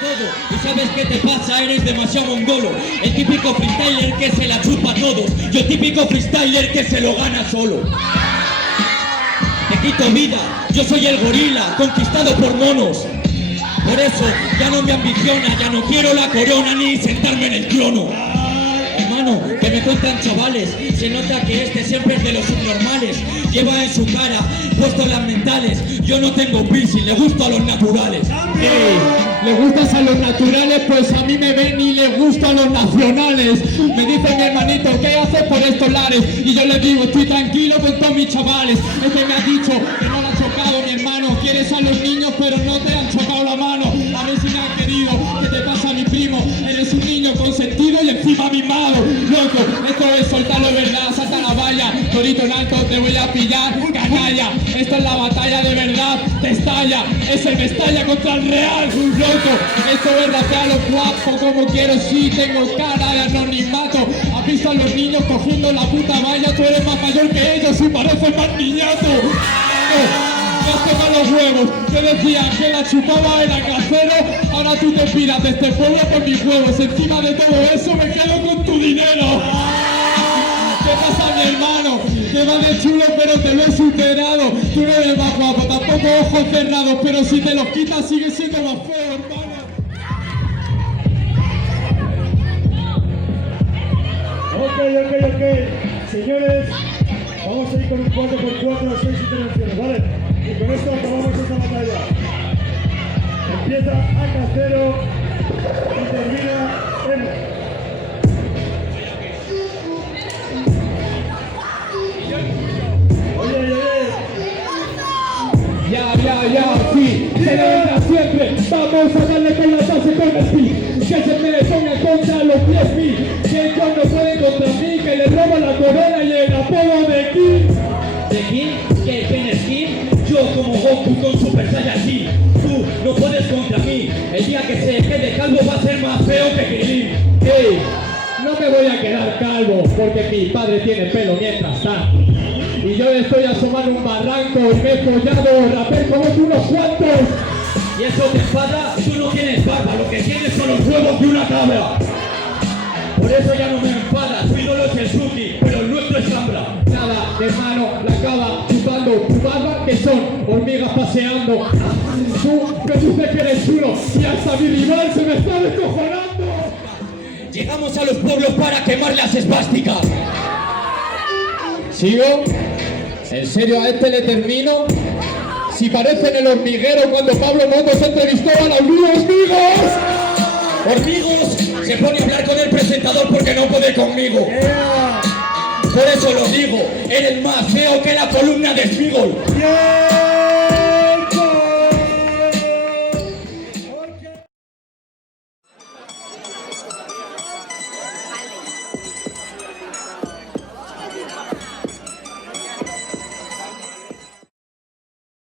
todo. ¿Y sabes qué te pasa? Eres demasiado mongolo. El típico freestyler que se la chupa todo. Yo el típico freestyler que se lo gana solo. Te quito vida, yo soy el gorila, conquistado por monos. Por eso ya no me ambiciona, ya no quiero la corona ni sentarme en el trono. Hermano, que me cuentan chavales, se nota que este siempre es de los subnormales. Lleva en su cara puesto las mentales. Yo no tengo piercing, le gusto a los naturales. ¿Le gustas a los naturales? Pues a mí me ven y le gusta a los nacionales. Me dice mi hermanito, ¿qué haces por estos lares? Y yo le digo, estoy tranquilo con todos mis chavales. Este me ha dicho que no le ha chocado mi hermano. Quieres a los niños pero no te han chocado la mano. A ver si me han querido, ¿qué te pasa mi primo? Eres un niño consentido y encima mimado. Loco, esto es soltarlo verdad, salta la valla. Torito en alto, te voy a pillar, canalla. Esto es la batalla de verdad, te estalla. Es el Mestalla contra el Real. Loco, esto es rapear lo guapo como quiero, sí, tengo cara de anonimato. ¿Has visto a los niños cogiendo la puta valla? Tú eres más mayor que ellos y pareces más niñato. Me has tocado los huevos, te decían que la chupaba era casero. Ahora tú te piras de este pueblo por mis huevos. Encima de todo eso me quedo con tu dinero. ¿Qué pasa mi hermano? Te va de chulo pero te lo he superado. Tú no eres más guapo, tampoco ojos cerrados, pero si te los quitas sigues siendo más feo, hermano. Ok. Señores, vamos a ir con un 4x4 a 6 intervenciones, ¿vale? Y con esto acabamos esta batalla. Empieza AK0 y termina en... Ya, sí, se levanta siempre. Vamos a darle con la base con el pi. Que se me ponga contra los pies pi. Que ellos no pueden contra mí, que le robo la corona y el apodo de King. ¿De quién? ¿Quién es quién? Yo como Goku con Super Saiyajin. Tú no puedes contra mí. El día que se quede calvo va a ser más feo que Krilin. Hey, no me voy a quedar calvo porque mi padre tiene pelo mientras tanto. Y yo le estoy asomando un barranco y me he follado rapper como tú unos cuantos. ¿Y eso te enfada? Tú no tienes barba, lo que tienes son los huevos de una cabra. Por eso ya no me enfada, tu ídolo es el Suki, pero el nuestro es Zambra. Nada, hermano, la acaba chupando tu barba, que son hormigas paseando. Tú me dices que eres chulo y hasta mi rival se me está descojonando. Llegamos a los pueblos para quemar las esvásticas. ¿Sigo? ¿En serio a este le termino? Si parecen el hormiguero cuando Pablo Mondo se entrevistó a los hormigos. Hormigos se pone a hablar con el presentador porque no puede conmigo. Por eso lo digo, eres más feo que la columna de Spiegel.